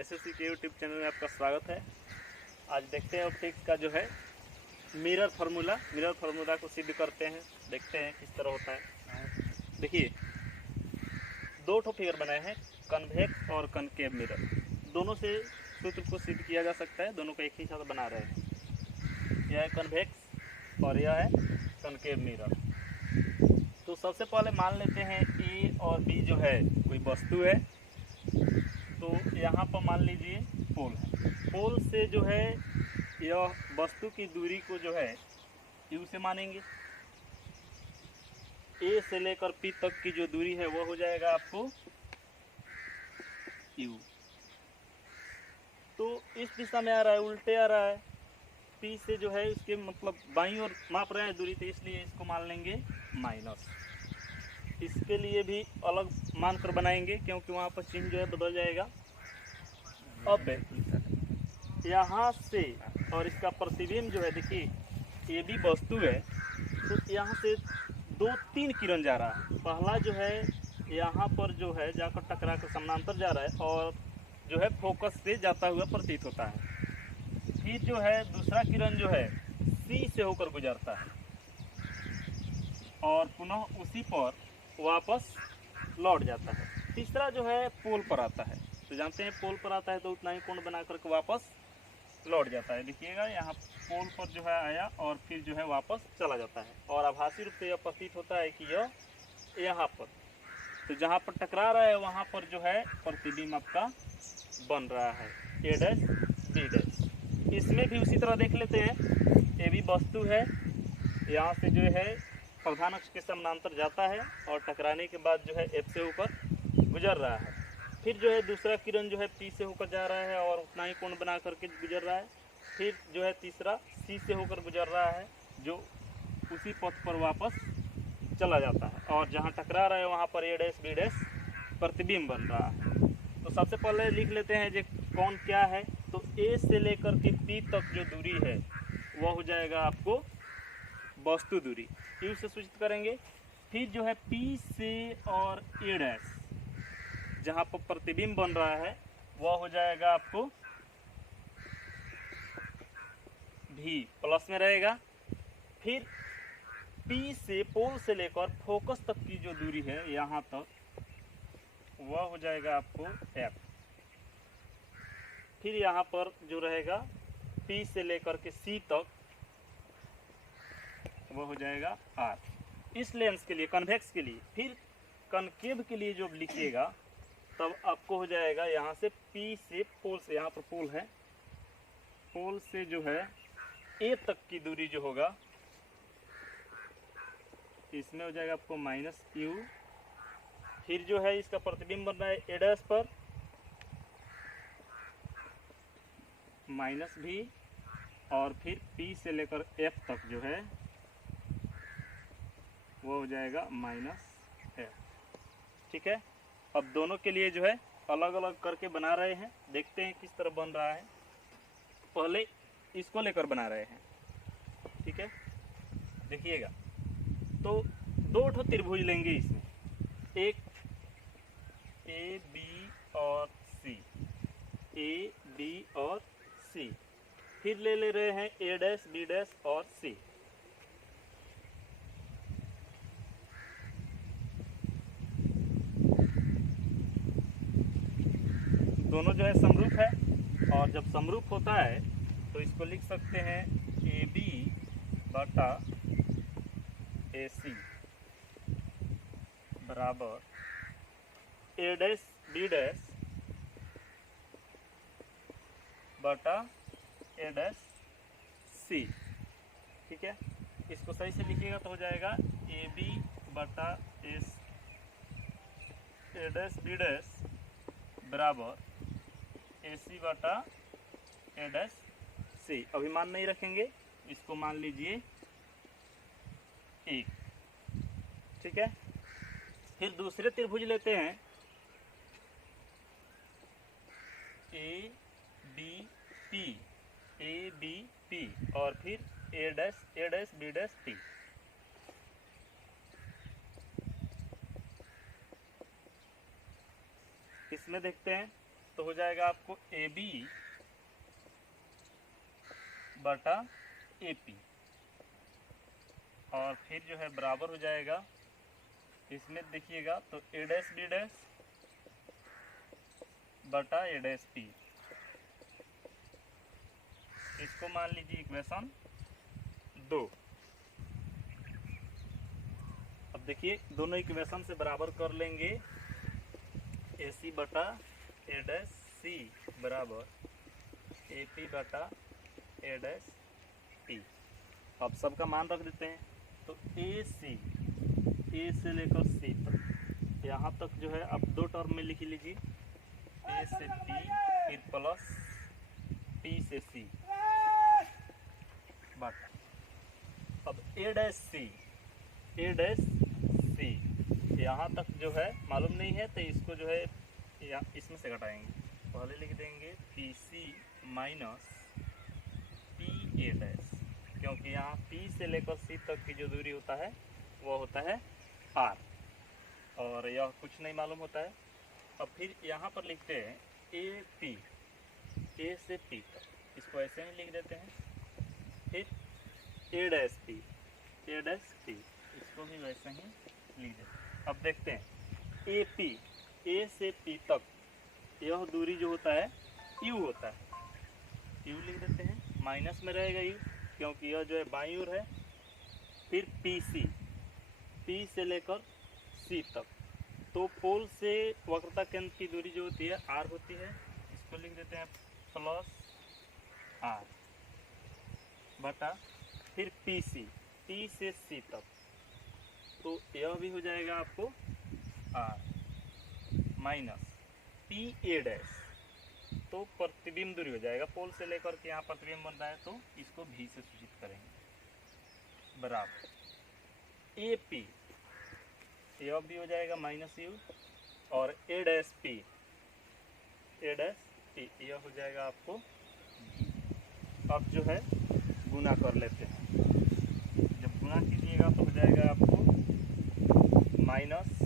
SSC के YouTube channel में आपका स्वागत है। आज देखते हैं ऑप्टिक्स का जो है मिरर फार्मूला को सिद्ध करते हैं, देखते हैं किस तरह होता है। देखिए, दो ठो फिगर बनाए हैं, कन्वेक्स और कनकेव मिरर। दोनों से सूत्र को सिद्ध किया जा सकता है, दोनों को एक ही साथ बना रहे हैं। यह है कन्वेक्स और यह है कनकेव मिरर। तो सबसे पहले मान लेते हैं ए और बी जो है कोई वस्तु है। तो यहाँ पर मान लीजिए पोल है। पोल से जो है यह वस्तु की दूरी को जो है यू से मानेंगे। ए से लेकर पी तक की जो दूरी है वह हो जाएगा आपको यू। तो इस दिशा में आ रहा है, उल्टे आ रहा है। पी से जो है इसके मतलब बाईं ओर माप रहे हैं दूरी, तो इसलिए इसको मान लेंगे माइनस। इसके लिए भी अलग मान कर बनाएंगे क्योंकि वहाँ पर चिन्ह जो है बदल जाएगा। अब यहाँ से और इसका प्रतिबिंब जो है, देखिए ये भी वस्तु है, तो यहाँ से दो तीन किरण जा रहा है। पहला जो है यहाँ पर जो है जाकर टकरा कर समानांतर जा रहा है और जो है फोकस से जाता हुआ प्रतीत होता है। फिर जो है दूसरा किरण जो है सी से होकर गुजरता है और पुनः उसी पर वापस लौट जाता है। तीसरा जो है पोल पर आता है, तो जानते हैं पोल पर आता है तो उतना ही कोण बना करके वापस लौट जाता है। देखिएगा यहाँ पोल पर जो है आया और फिर जो है वापस चला जाता है और आभासी रूप से यह प्रतीत होता है कि यह यहाँ पर, तो जहाँ पर टकरा रहा है वहाँ पर जो है प्रतिबिंब आपका बन रहा है ए डैश बी डैश। इसमें भी उसी तरह देख लेते हैं। ये भी वस्तु है, यहाँ से जो है प्रधान अक्ष के समानांतर जाता है और टकराने के बाद जो है एफ से होकर गुजर रहा है। फिर जो है दूसरा किरण जो है पी से होकर जा रहा है और उतना ही कोण बना करके गुजर रहा है। फिर जो है तीसरा सी से होकर गुजर रहा है जो उसी पथ पर वापस चला जाता है और जहाँ टकरा रहा है वहाँ पर ए डैश बी डैश प्रतिबिंब बन रहा है। तो सबसे पहले लिख लेते हैं जो कोण क्या है। तो ए से लेकर के पी तक जो दूरी है वह हो जाएगा आपको वस्तु दूरी, यू से सूचित करेंगे। फिर जो है पी से और ए डैश जहाँ पर प्रतिबिंब बन रहा है वह हो जाएगा आपको भी, प्लस में रहेगा। फिर पी से पोल से लेकर फोकस तक की जो दूरी है यहाँ तक वह हो जाएगा आपको एफ। फिर यहाँ पर जो रहेगा पी से लेकर के सी तक वह हो जाएगा आर। इस लेंस के लिए, कन्वेक्स के लिए। फिर कनकेव के लिए जो लिखिएगा तब आपको हो जाएगा यहाँ से पी से पोल से, यहाँ पर पोल है, पोल से जो है ए तक की दूरी जो होगा इसमें हो जाएगा आपको माइनस यू। फिर जो है इसका प्रतिबिंब बन रहा है ए डैश पर माइनस भी, और फिर पी से लेकर एफ तक जो है वो हो जाएगा माइनस एफ। ठीक है, अब दोनों के लिए जो है अलग अलग करके बना रहे हैं, देखते हैं किस तरह बन रहा है। पहले इसको लेकर बना रहे हैं, ठीक है। देखिएगा, तो दो ठो त्रिभुज लेंगे इसमें, एक ए बी और सी, ए बी और सी। फिर ले रहे हैं ए डैश बी डैश और सी। दोनों जो है समरूप है और जब समरूप होता है तो इसको लिख सकते हैं ए बी बटा ए सी बराबर ए डैश बी डैश बटा ए डैश सी। ठीक है, इसको सही से लिखिएगा तो हो जाएगा ए बी बटा ए डैश बी डैश बराबर ए सी बटा ए डैश सी। अभी मान नहीं रखेंगे, इसको मान लीजिए एक। ठीक है, फिर दूसरे त्रिभुज लेते हैं A B P, A B P और फिर A dash B dash T. इसमें देखते हैं तो हो जाएगा आपको ए बी बटा ए पी, और फिर जो है बराबर हो जाएगा इसमें देखिएगा तो ए डैश बी डैश बटा ए डैश पी। इसको मान लीजिए इक्वेशन 2। अब देखिए दोनों इक्वेशन से बराबर कर लेंगे, ए सी बटा ए डैश सी बराबर ए पी बटा ए डैश पी। अब सबका मान रख देते हैं, तो ए से लेकर सी तक, यहाँ तक जो है आप दो टर्म में लिख लीजिए, ए से पी फिर प्लस पी से सी बटा, अब ए डैश सी यहाँ तक जो है मालूम नहीं है तो इसको जो है इसमें से घटाएंगे, पहले लिख देंगे P C minus P A dash, क्योंकि यहाँ पी से लेकर सी तक की जो दूरी होता है वो होता है आर, और यह कुछ नहीं मालूम होता है। अब फिर यहाँ पर लिखते हैं ए पी, ए से पी तक, इसको ऐसे ही लिख देते हैं, फिर ए डैश पी, इसको भी वैसे ही लिख देते हैं। अब देखते हैं ए पी, ए से पी तक यह दूरी जो होता है यू होता है, यू लिख देते हैं, माइनस में रहेगा यू क्योंकि यह जो है बाईं ओर है। फिर पी सी, पी से लेकर सी तक, तो पोल से वक्रता केंद्र की दूरी जो होती है आर होती है, इसको लिख देते हैं प्लस आर बटा, फिर पी सी, पी से सी तक, तो यह भी हो जाएगा आपको R minus P A dash, तो प्रतिबिंब दूरी हो जाएगा, पोल से लेकर के यहाँ प्रतिबिंब बन रहा है तो इसको भी से सूचित करेंगे बराबर ए पी, यह भी हो जाएगा माइनस यू, और ए डैश पी, यह हो जाएगा आपको। अब जो है गुना कर लेते हैं, जब गुना कीजिएगा तो हो जाएगा आपको माइनस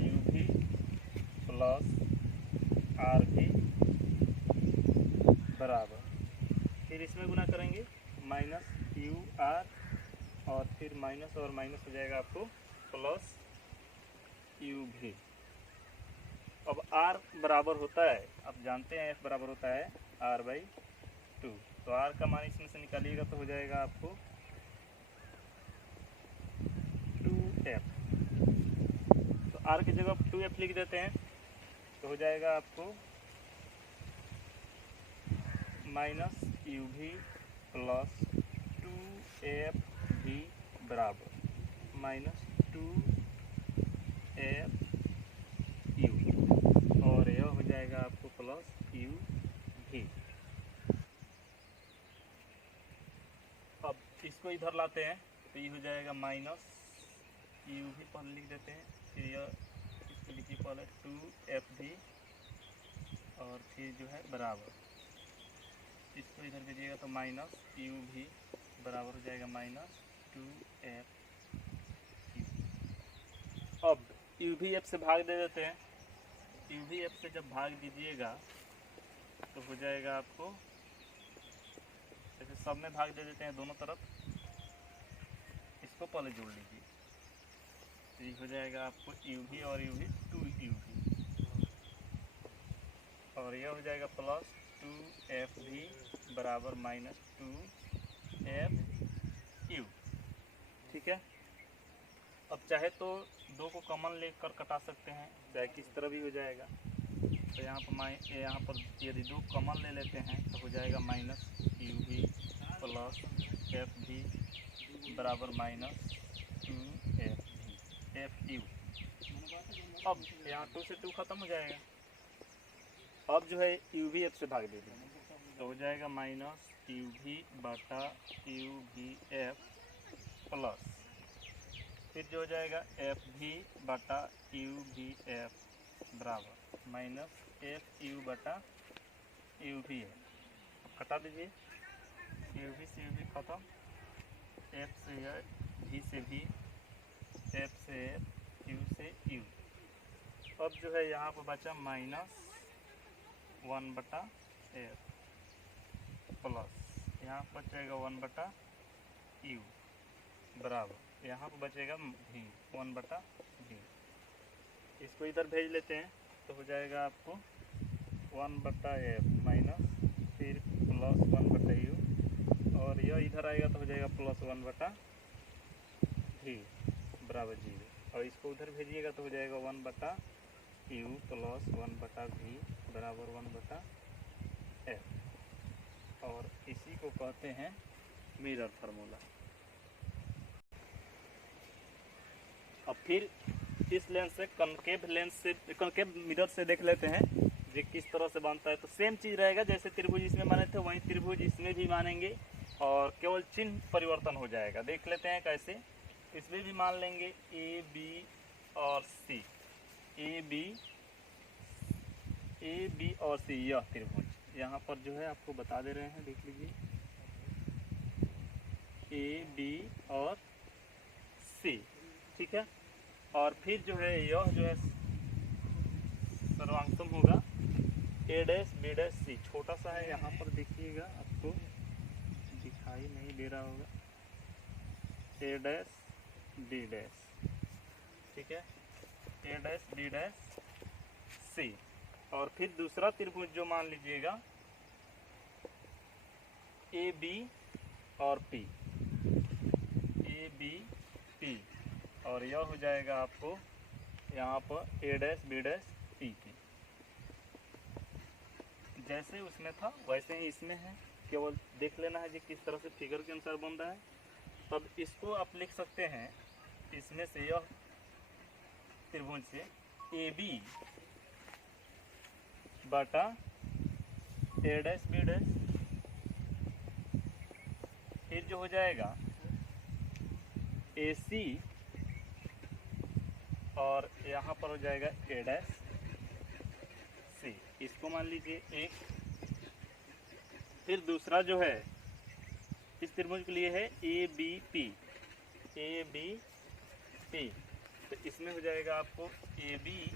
यू भी प्लस आर भी बराबर, फिर इसमें गुना करेंगे माइनस यू आर, और फिर माइनस और माइनस हो जाएगा आपको प्लस यू भी। अब आर बराबर होता है, आप जानते हैं एफ बराबर होता है आर बाई 2, तो आर का मान इसमें से निकालिएगा तो हो जाएगा आपको 2f, तो आर की जगह 2f लिख देते हैं तो हो जाएगा आपको माइनस यू भी प्लस 2f भी बराबर माइनस 2f यू, और यह हो जाएगा आपको प्लस यू भी। अब इसको इधर लाते हैं तो ये हो जाएगा माइनस यू भी पहले लिख देते हैं, फिर यह इसको लिखिए पहले 2f भी, और फिर जो है बराबर, इसको इधर भेजिएगा तो माइनस यू भी बराबर हो जाएगा माइनस 2f यू। अब यू भी एफ से भाग दे देते हैं, यू भी एफ से जब भाग दीजिएगा तो हो जाएगा आपको, जैसे सब में भाग दे देते हैं दोनों तरफ, इसको पहले जोड़ लीजिए, तो ये हो जाएगा आपको यू भी और यू भी 2u भी, और यह हो जाएगा प्लस 2f भी बराबर माइनस 2f यू। ठीक है, अब चाहे तो दो को कॉमन लेकर कटा सकते हैं, चाहे किस तरह भी हो जाएगा, तो यहाँ पर यदि दो कॉमन ले लेते हैं तो हो जाएगा माइनस यू भी प्लस एफ भी बराबर माइनस 2f यू। अब यहाँ 2 से 2 खत्म हो जाएगा, अब जो है यू भी एफ से भाग दे देंगे तो हो जाएगा माइनस यू भी बटा यू भी एफ प्लस, फिर जो हो जाएगा एफ भी बटा यू भी एफ बराबर माइनस एफ यू बटा यू भी है। अब कटा दीजिए, यू भी से यू भी खत्म, एफ से भी से भी, एफ से एफ, यू से यू। अब जो है यहाँ पर बचा माइनस 1/f प्लस यहाँ पर बचेगा 1/u बराबर यहाँ पर बचेगा v 1/v। इसको इधर भेज लेते हैं तो हो जाएगा आपको 1/f माइनस फिर प्लस 1/u और यह इधर आएगा तो हो जाएगा प्लस 1/v बराबर 0 और इसको उधर भेजिएगा तो हो जाएगा 1/u प्लस 1/v बराबर 1/f और इसी को कहते हैं मिरर फार्मूला। अब फिर इस लेंस से कनकेव मिरर से देख लेते हैं जो किस तरह से बनता है। तो सेम चीज़ रहेगा, जैसे त्रिभुज इसमें माने थे वहीं त्रिभुज इसमें भी मानेंगे और केवल चिन्ह परिवर्तन हो जाएगा। देख लेते हैं कैसे। इसमें भी मान लेंगे ए बी और सी, ए बी और सी यह त्रिभुज यहाँ पर जो है आपको बता दे रहे हैं, देख लीजिए ए बी और सी, ठीक है। और फिर जो है यह जो है सर्वांगसम होगा ए डैश बी डैश सी, छोटा सा है यहाँ पर देखिएगा, आपको दिखाई नहीं दे रहा होगा, ए डैश बी डैश, ठीक है, ए डैश बी डैश सी। और फिर दूसरा त्रिभुज जो मान लीजिएगा ए बी और पी, ए बी पी और यह हो जाएगा आपको यहाँ पर ए डैश बी डैश पी की। जैसे उसमें था वैसे ही इसमें है, केवल देख लेना है कि किस तरह से फिगर के अनुसार बन रहा है। तब इसको आप लिख सकते हैं इसमें से, यह त्रिभुज से ए बी बटा ए डैश बी डैश, फिर जो हो जाएगा ए सी और यहाँ पर हो जाएगा ए डैश सी, इसको मान लीजिए एक। फिर दूसरा जो है इस त्रिभुज के लिए है A B P, A B P, तो इसमें हो जाएगा आपको ए बी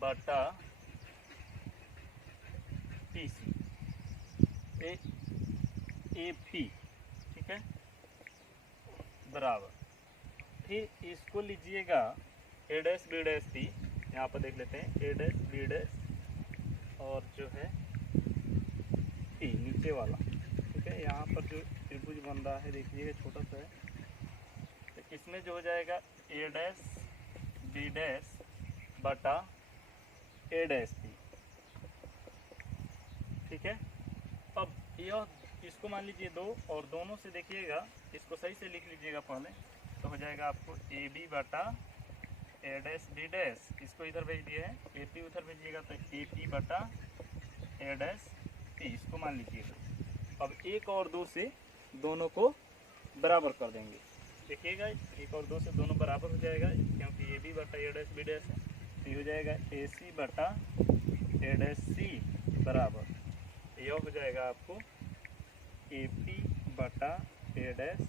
बटा पी सी, ए पी, ठीक है, बराबर। फिर इसको लीजिएगा A dash B dash C, यहाँ पर देख लेते हैं ए डैश बी डैश और जो है पी नीचे वाला, ठीक है। यहाँ पर जो त्रिभुज बन रहा है देखिएगा छोटा सा है, तो इसमें जो हो जाएगा ए डैश बी डैश बटा ए डैश पी, ठीक है। अब यह इसको मान लीजिए दो और दोनों से देखिएगा, इसको सही से लिख लीजिएगा पहले, तो हो जाएगा आपको ए बी बटा ए डैश बी डैश, इसको इधर भेज दिए हैं, ए पी उधर भेजिएगा तो ए पी बटा ए डैश पी, इसको मान लीजिएगा। अब एक और दो से दोनों को बराबर कर देंगे, देखिएगा एक और दो से दोनों बराबर हो जाएगा, क्योंकि ए बी बटा ए डैश बी डैश है, तो ये हो जाएगा ए सी बटा ए डैश सी बराबर, यह हो जाएगा आपको ए पी बटा ए डैश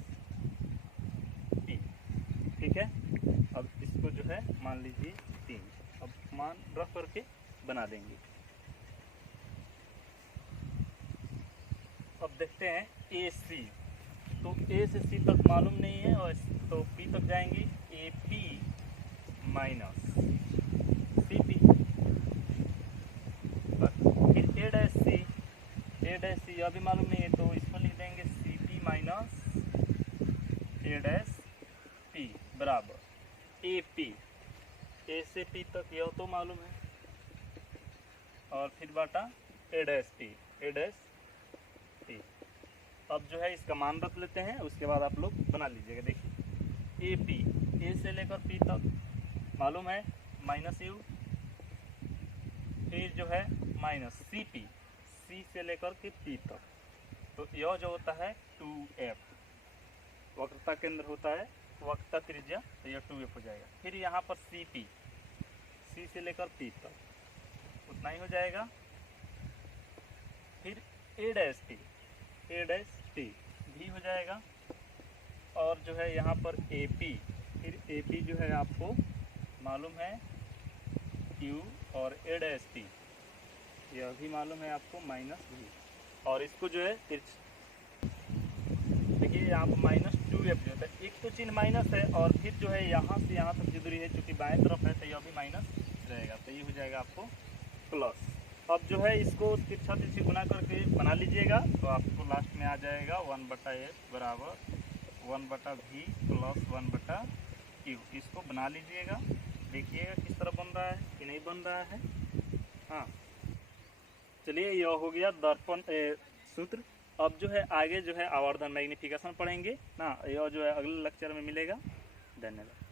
पी, ठीक है। अब इसको जो है मान लीजिए 3, अब मान रख करके बना देंगे। अब देखते हैं ए सी, तो ए से सी तक मालूम नहीं है और तो पी तक जाएंगे, A P minus C P, फिर ए डैश सी अभी मालूम नहीं है तो इसको लिख देंगे सी पी माइनस ए डैश पी बराबर ए पी, ए से पी तक यह तो मालूम है और फिर बाटा ए dash P, A dash P. अब जो है इसका मान रख लेते हैं, उसके बाद आप लोग बना लीजिएगा। देखिए ए पी, ए से लेकर पी तक मालूम है माइनस यू, फिर जो है माइनस सी पी, सी से लेकर के पी तक, तो यह जो होता है 2f, वक्रता केंद्र होता है वक्रता त्रिज्या, तो यह 2f हो जाएगा। फिर यहाँ पर सी पी, सी से लेकर पी तक उतना ही हो जाएगा। फिर A dash T, A dash T भी हो जाएगा और जो है यहाँ पर ए पी, फिर ए पी जो है आपको मालूम है क्यू और ए डैश टी, यह भी मालूम है आपको माइनस भी, और इसको जो है देखिए यहाँ पर -2f जो है, एक तो चिन्ह माइनस है और फिर जो है यहाँ से यहाँ तक की दूरी है, चूँकि बाएं तरफ है तो यह भी माइनस रहेगा, तो ये हो जाएगा आपको प्लस। अब जो है इसको तिरछा तिरछी गुना करके बना लीजिएगा, तो आपको लास्ट में आ जाएगा 1/f बराबर 1/v प्लस 1/q। इसको बना लीजिएगा, देखिएगा किस तरह बन रहा है कि नहीं बन रहा है। हाँ, चलिए यह हो गया दर्पण सूत्र। अब जो है आगे जो है आवर्धन मैग्निफिकेशन पढ़ेंगे ना, यह जो है अगले लेक्चर में मिलेगा। धन्यवाद।